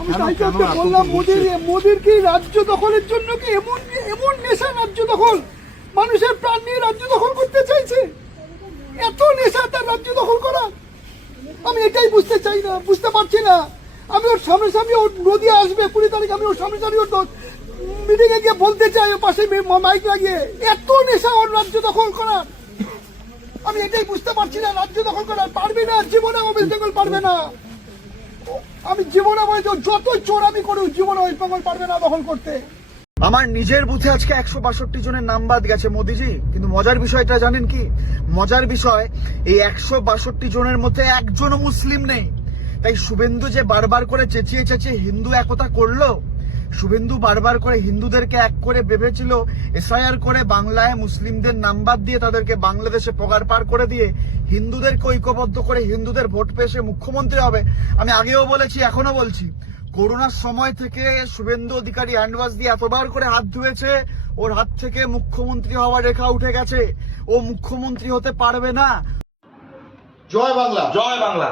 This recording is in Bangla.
আমি তাই তো বললাম, মোদির কি রাজ্য দখলের জন্য কি এমন নেশা রাজ্য দখল, মানুষের প্রাণ নিয়ে রাজ্য দখল করতে চাইছে? এত নেশা তার রাজ্য দখল করা, আমি এটাই বুঝতে চাই না, বুঝতে পারছি না। আমি ওর সামনাসামনি, ওর নদী আসবে 20 তারিখ, আমি ওর সামনাসামনি ওর মিটিং এ গিয়ে বলতে চাই, ওর পাশে মাইক লাগিয়ে, এত নেশা ওর রাজ্য দখল করার। আমি এটাই বুঝতে পারছি না, রাজ্য দখল করার পারবে না, জীবনে ওয়েস্ট বেঙ্গল পারবে না। আমি জীবনে বলে যত চোর আমি করুক, জীবনে ওয়েস্ট বেঙ্গল পারবে না দখল করতে। আমার নিজের বুথে আজকে 162 জনের নাম বাদ গেছে মোদিজি, কিন্তু মজার বিষয়টা জানেন কি? মজার বিষয়, এই 162 জনের মধ্যে একজনও মুসলিম নেই। তাই শুভেন্দু যে বারবার করে চেঁচিয়ে চেঁচিয়ে হিন্দু একতা করলো, শুভেন্দু বারবার করে হিন্দুদেরকে এক করে ভেবেছিল এসআইআর করে বাংলায় মুসলিমদের নাম বাদ দিয়ে তাদেরকে বাংলাদেশে পগার পার করে দিয়ে হিন্দুদেরকে ঐক্যবদ্ধ করে হিন্দুদের ভোট পেয়ে সে মুখ্যমন্ত্রী হবে। আমি আগেও বলেছি, এখনো বলছি, করোনার সময় থেকে শুভেন্দু অধিকারী হ্যান্ডওয়াশ দিয়ে এতবার করে হাত ধুয়েছে, ওর হাত থেকে মুখ্যমন্ত্রী হওয়ার রেখা উঠে গেছে, ও মুখ্যমন্ত্রী হতে পারবে না। জয় বাংলা, জয় বাংলা।